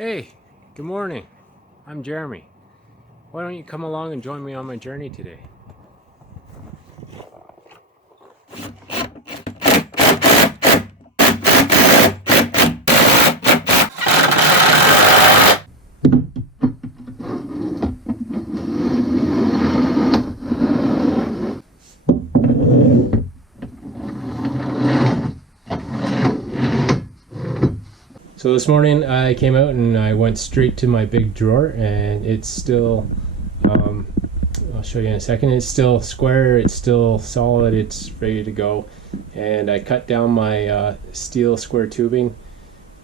Hey, good morning. I'm Jeremy. Why don't you come along and join me on my journey today? So this morning I came out and I went straight to my big drawer, and it's still, I'll show you in a second, it's still square, it's still solid, it's ready to go. And I cut down my steel square tubing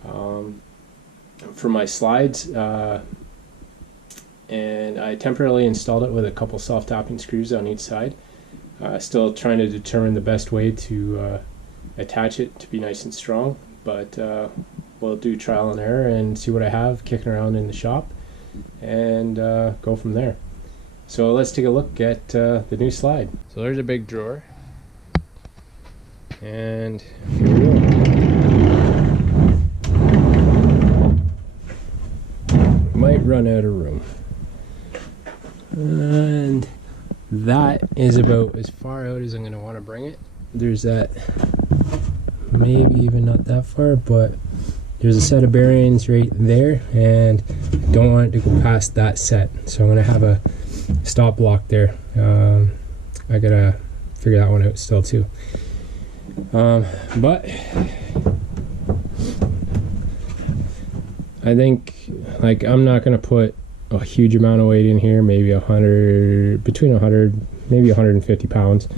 for my slides, and I temporarily installed it with a couple self-tapping screws on each side. Still trying to determine the best way to attach it to be nice and strong, but we'll do trial and error and see what I have kicking around in the shop and go from there. So let's take a look at the new slide. So there's a big drawer, and here we go. Might run out of room, and that is about as far out as I'm going to want to bring it. There's that, maybe even not that far, but there's a set of bearings right there, and I don't want it to go past that set, so I'm going to have a stop block there. I gotta figure that one out still too, but I think, like, I'm not going to put a huge amount of weight in here, maybe 100, between 100, maybe 150 pounds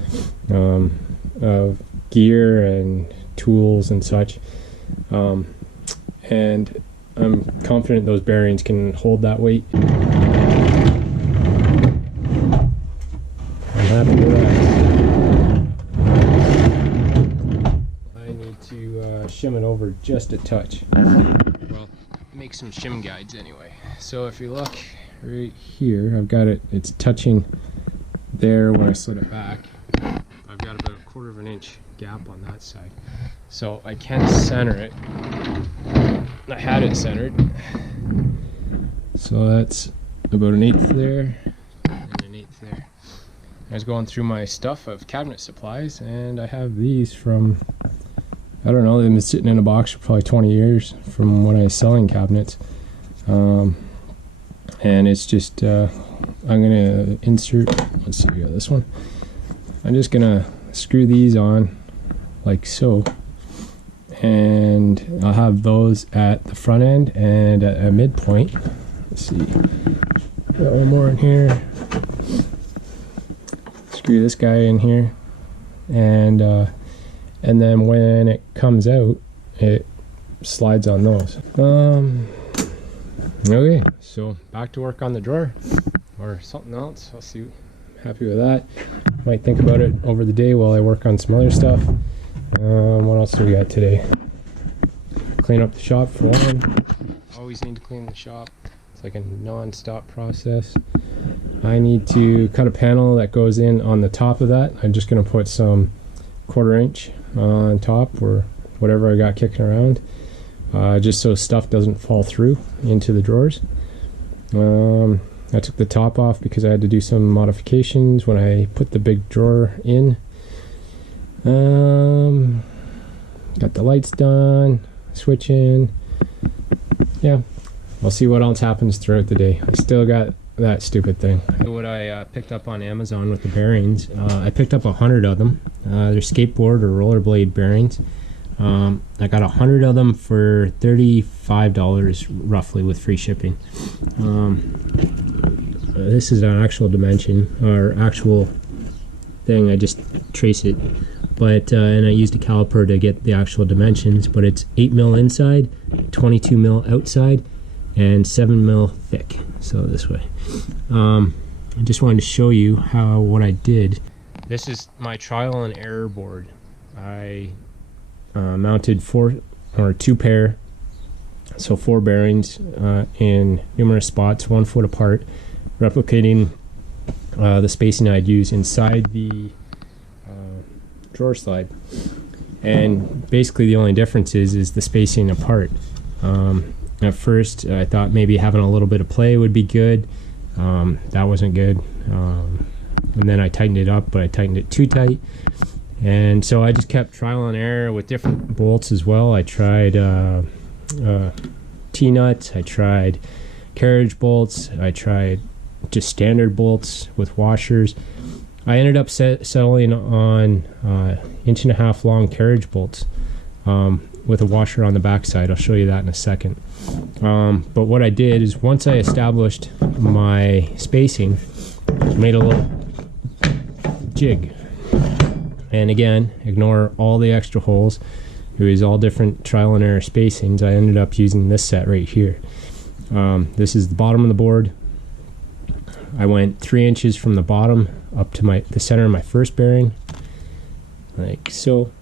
of gear and tools and such. And I'm confident those bearings can hold that weight. I'm happy with that. I need to shim it over just a touch. Well, make some shim guides anyway. So if you look right here, I've got it, it's touching there when I slid it back. I've got about 1/4 of an inch gap on that side. So I can center it. I had it centered, so that's about 1/8 there and 1/8 there. I was going through my stuff of cabinet supplies, and I have these from, I don't know, they've been sitting in a box for probably 20 years from when I was selling cabinets. And it's just, I'm gonna insert, let's see, we got this one. I'm just gonna screw these on like so, and I'll have those at the front end and at a midpoint. Let's see, got one more in here. Screw this guy in here, and then when it comes out, it slides on those. Okay, so back to work on the drawer or something else. I'll see. Happy with that. Might think about it over the day while I work on some other stuff. What else do we got today? Clean up the shop for one. Always need to clean the shop. It's like a non-stop process. I need to cut a panel that goes in on the top of that. I'm just going to put some 1/4 inch on top or whatever I got kicking around, just so stuff doesn't fall through into the drawers. I took the top off because I had to do some modifications when I put the big drawer in. Got the lights done, switch in. Yeah, we'll see what else happens throughout the day. I still got that stupid thing. What I picked up on Amazon with the bearings, I picked up 100 of them. They're skateboard or rollerblade bearings. I got 100 of them for $35 roughly with free shipping. This is an actual dimension or actual thing. I just trace it, but and I used a caliper to get the actual dimensions. But it's 8 mil inside, 22 mil outside, and 7 mil thick. So this way. I just wanted to show you what I did. This is my trial and error board. I mounted 2 pair, so 4 bearings in numerous spots, 1 foot apart, replicating the spacing I'd use inside the drawer slide. And basically the only difference is the spacing apart. At first I thought maybe having a little bit of play would be good. That wasn't good. And then I tightened it up, but I tightened it too tight. And so I just kept trial and error with different bolts as well. I tried T-nuts, I tried carriage bolts, I tried just standard bolts with washers. I ended up settling on 1.5-inch long carriage bolts with a washer on the backside. I'll show you that in a second. But what I did is, once I established my spacing, I made a little jig. And again, ignore all the extra holes. It was all different trial and error spacings. I ended up using this set right here. This is the bottom of the board. I went 3 inches from the bottom up to the center of my first bearing, like so.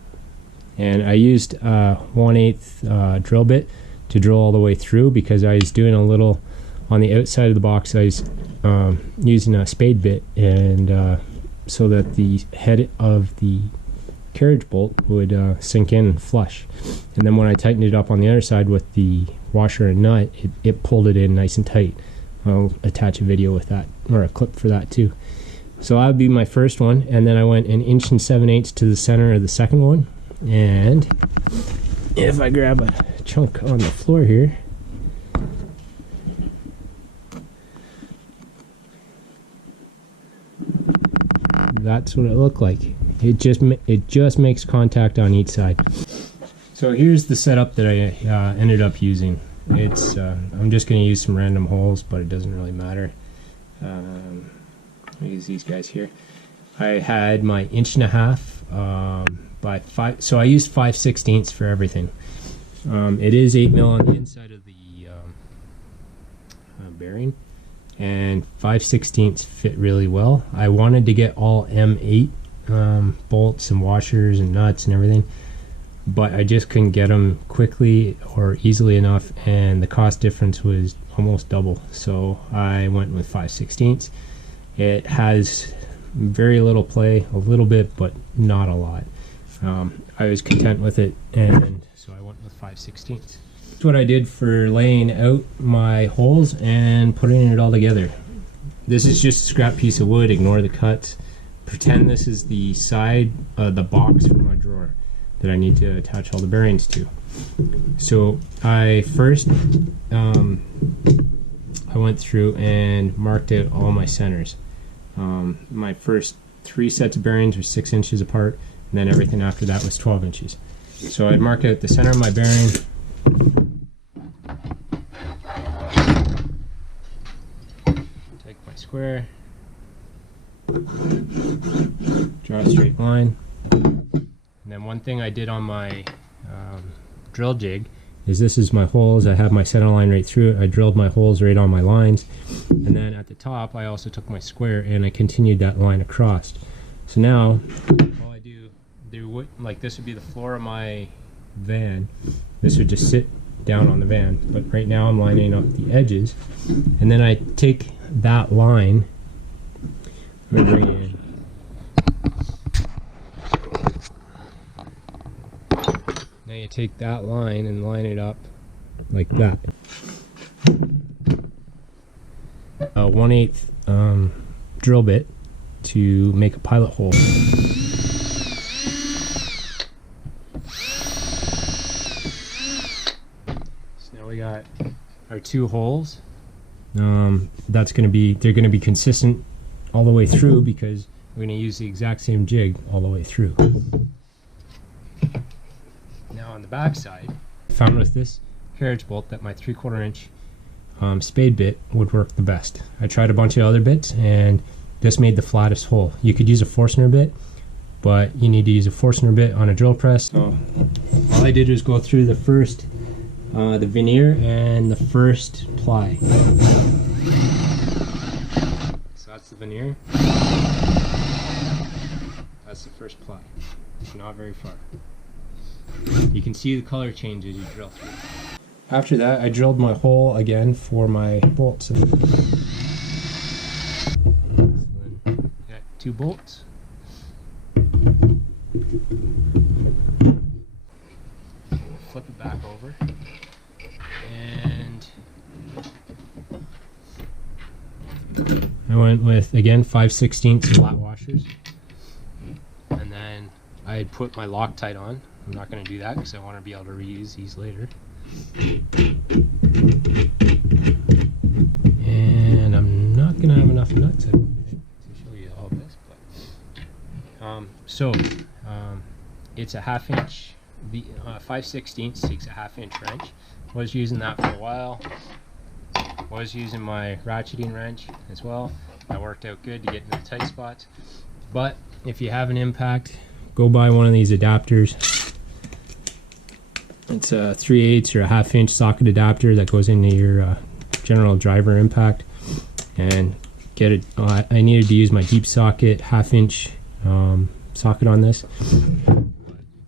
And I used a 1/8 drill bit to drill all the way through, because I was doing a little on the outside of the box. I was using a spade bit, and so that the head of the carriage bolt would sink in and flush. And then when I tightened it up on the other side with the washer and nut, it pulled it in nice and tight. I'll attach a video with that, or a clip for that too. So that would be my first one, and then I went 1 7/8 inches to the center of the second one. And if I grab a chunk on the floor here, that's what it looked like. It just makes contact on each side. So here's the setup that I ended up using. It's I'm just going to use some random holes, but it doesn't really matter. I'll use these guys here. I had my 1.5 inch by 5, so I used 5/16 for everything. It is 8 mil on the inside of the bearing, and 5/16 fit really well. I wanted to get all M8 bolts and washers and nuts and everything, but I just couldn't get them quickly or easily enough, and the cost difference was almost double. So I went with 5/16. It has very little play, a little bit, but not a lot. I was content with it, and so I went with 5/16. That's what I did for laying out my holes and putting it all together. This is just a scrap piece of wood. Ignore the cuts. Pretend this is the side of the box for my drawer that I need to attach all the bearings to. So I first I went through and marked out all my centers. My first 3 sets of bearings were 6 inches apart, and then everything after that was 12 inches. So I'd mark out the center of my bearing, take my square, draw a straight line. And then one thing I did on my drill jig is, this is my holes. I have my center line right through it. I drilled my holes right on my lines, and then at the top I also took my square and I continued that line across. So now all I do, like, this would be the floor of my van. This would just sit down on the van, but right now I'm lining up the edges, and then I take that line, I'm gonna bring it in. Now you take that line and line it up like that. A 1/8 drill bit to make a pilot hole. So now we got our 2 holes. That's going to be, they're going to be consistent all the way through, because we're going to use the exact same jig all the way through. Now on the back side, I found with this carriage bolt that my 3/4 inch spade bit would work the best. I tried a bunch of other bits, and this made the flattest hole. You could use a Forstner bit, but you need to use a Forstner bit on a drill press. So all I did was go through the first, the veneer and the first ply. So that's the veneer. That's the first ply. It's not very far. You can see the color change as you drill through. After that, I drilled my hole again for my bolts. So then, got 2 bolts. Flip it back over, and I went with, again, 5/16 flat washers. And then I had put my Loctite on. I'm not going to do that because I want to be able to reuse these later. And I'm not going to have enough nuts to show you all this. But it's a 1/2 inch. The 5/16 takes a 1/2 inch wrench. Was using that for a while. Was using my ratcheting wrench as well. That worked out good to get in the tight spots. But if you have an impact, go buy one of these adapters. It's a 3/8 or a 1/2 inch socket adapter that goes into your general driver impact. And get it. I needed to use my deep socket 1/2 inch socket on this.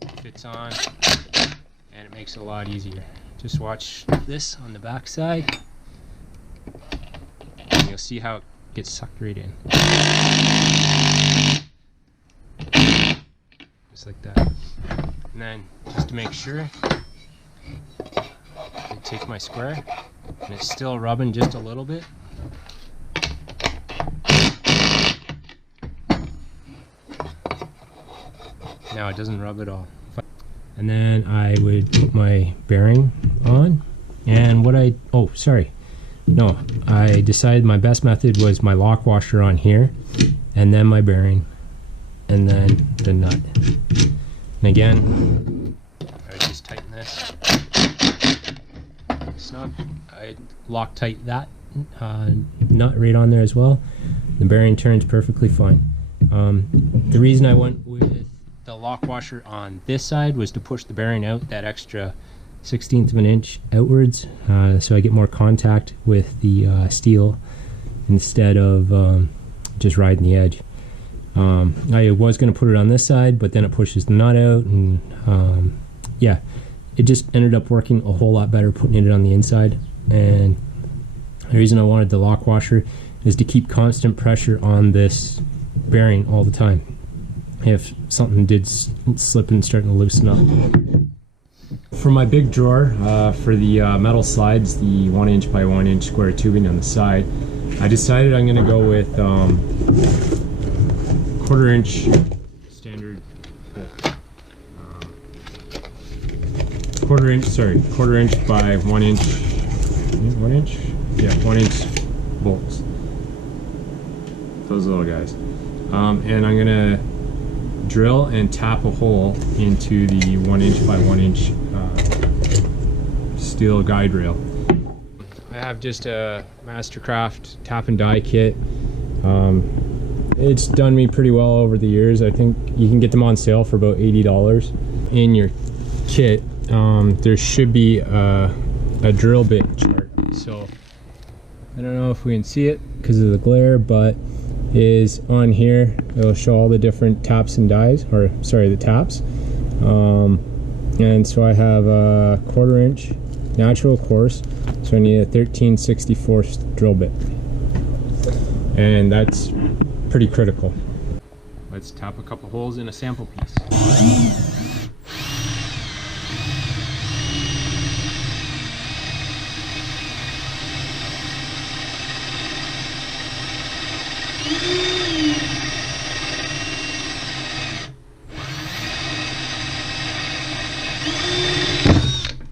It fits on, and it makes it a lot easier. Just watch this on the back side, and you'll see how it gets sucked right in. Just like that. And then, just to make sure, I take my square, and it's still rubbing just a little bit. Now it doesn't rub at all. And then I would put my bearing on, and I decided my best method was my lock washer on here, and then my bearing, and then the nut. And again, I would just tighten this snug. I Loctite that nut right on there as well. The bearing turns perfectly fine. The reason I went with the lock washer on this side was to push the bearing out that extra 1/16 of an inch outwards, so I get more contact with the steel instead of just riding the edge. I was going to put it on this side, but then it pushes the nut out, and yeah, it just ended up working a whole lot better putting it on the inside. And the reason I wanted the lock washer is to keep constant pressure on this bearing all the time if something did slip and starting to loosen up. For my big drawer, for the metal sides, the 1 inch by 1 inch square tubing on the side, I decided I'm going to go with 1/4 inch standard bolt. 1/4 inch by 1 inch, 1 inch? Yeah, 1 inch bolts. Those little guys. And I'm going to drill and tap a hole into the 1 inch by 1 inch steel guide rail. I have just a Mastercraft tap and die kit. It's done me pretty well over the years. I think you can get them on sale for about $80. In your kit, there should be a drill bit chart. So I don't know if we can see it because of the glare, but is on here. It'll show all the different taps and dies, or sorry, the taps. And so I have a 1/4 inch natural course, so I need a 13/64 drill bit, and that's pretty critical. Let's tap a couple holes in a sample piece.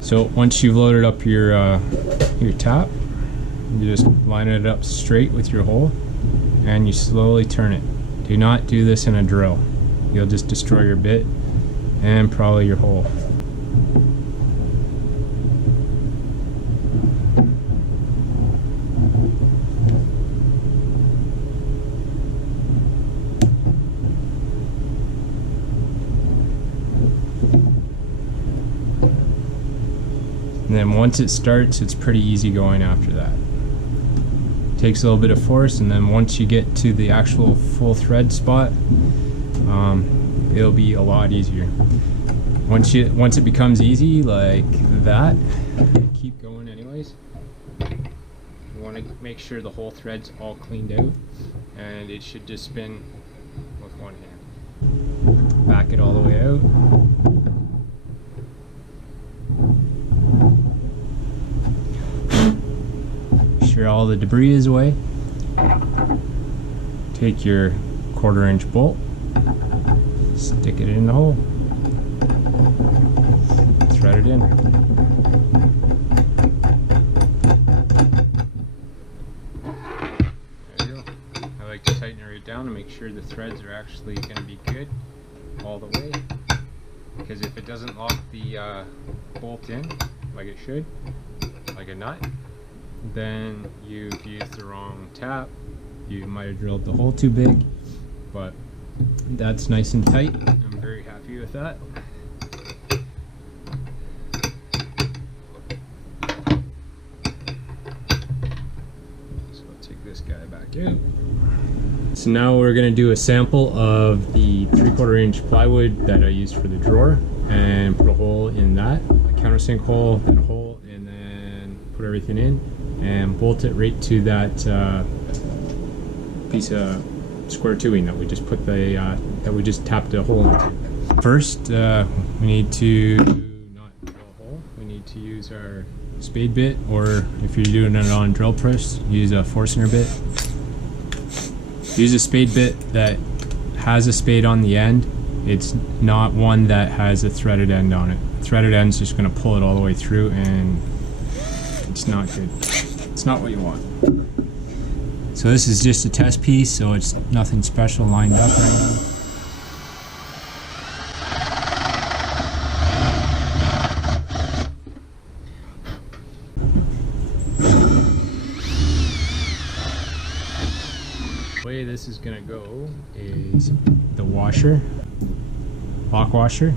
So once you've loaded up your tap, you just line it up straight with your hole, and you slowly turn it. Do not do this in a drill. You'll just destroy your bit and probably your hole. And then once it starts, it's pretty easy going after that. Takes a little bit of force, and then once you get to the actual full thread spot, it'll be a lot easier. Once it becomes easy like that, keep going anyways. You want to make sure the whole thread's all cleaned out, and it should just spin with one hand. Back it all the way out. Sure all the debris is away. take your 1/4 inch bolt, stick it in the hole, thread it in. There you go. I like to tighten it right down to make sure the threads are actually going to be good all the way, because if it doesn't lock the bolt in like it should, like a nut, then you've used the wrong tap. You might have drilled the hole too big, but that's nice and tight. I'm very happy with that. So I'll take this guy back out. So now we're going to do a sample of the 3/4 inch plywood that I used for the drawer, and put a hole in that, a countersink hole, then a hole, and then put everything in and bolt it right to that piece of square tubing that we just put that we just tapped a hole into. First, we need to not drill a hole. We need to use our spade bit, or if you're doing it on drill press, use a Forstner bit. Use a spade bit that has a spade on the end. It's not one that has a threaded end on it. Threaded end's just going to pull it all the way through, and it's not good. It's not what you want. So this is just a test piece, so it's nothing special lined up or anything. The way this is going to go is the washer, lock washer,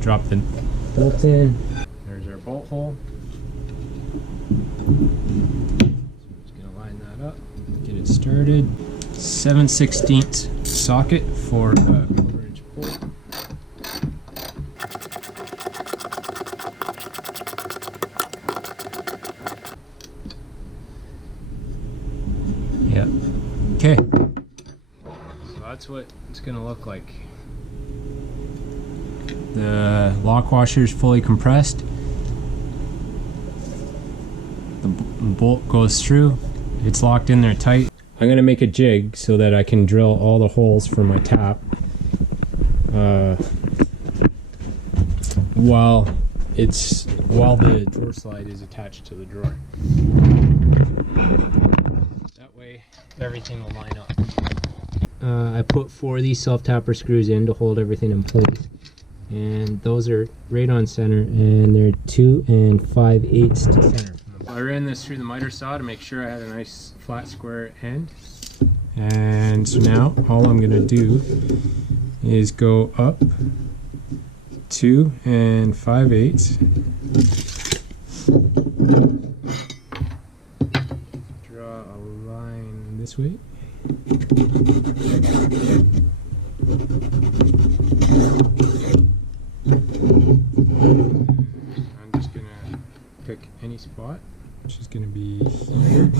drop the bolt in, there's our bolt hole. Get it started. 7/16 socket for a 1/4 inch bolt. Yeah. Okay. So that's what it's going to look like. The lock washer is fully compressed. The bolt goes through. It's locked in there tight. I'm going to make a jig so that I can drill all the holes for my tap while the drawer slide is attached to the drawer. That way everything will line up. I put 4 of these self-tapper screws in to hold everything in place, and those are right on center, and they're 2 5/8 to center. I ran this through the miter saw to make sure I had a nice flat square end. And so now all I'm going to do is go up 2 5/8. Draw a line this way. I'm just going to pick any spot, which is going to be here.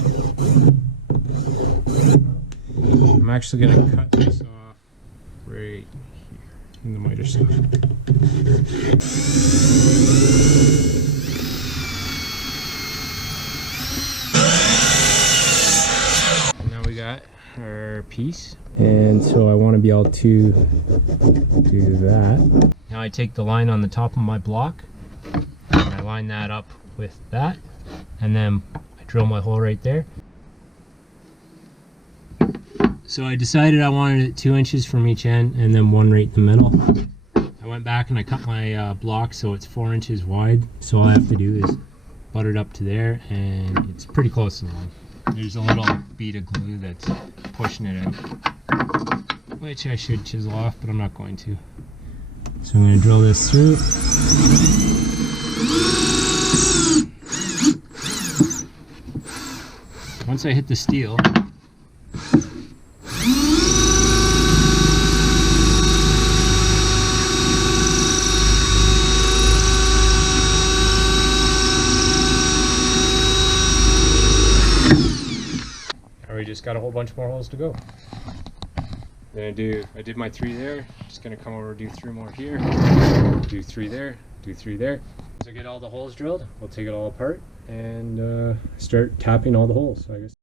I'm actually going to cut this off right here in the miter saw. And now we got our piece. And so I want to be able to do that. Now I take the line on the top of my block, and I line that up with that, and then I drill my hole right there. So I decided I wanted it 2 inches from each end and then 1 right in the middle. I went back and I cut my block so it's 4 inches wide. So all I have to do is butt it up to there, and it's pretty close to the line. There's a little bead of glue that's pushing it out, which I should chisel off, but I'm not going to. So I'm going to drill this through. Once I hit the steel, we just got a whole bunch more holes to go. Then I did my 3 there. Just gonna come over, do 3 more here, do 3 there, do 3 there. So get all the holes drilled, we'll take it all apart and start tapping all the holes, I guess.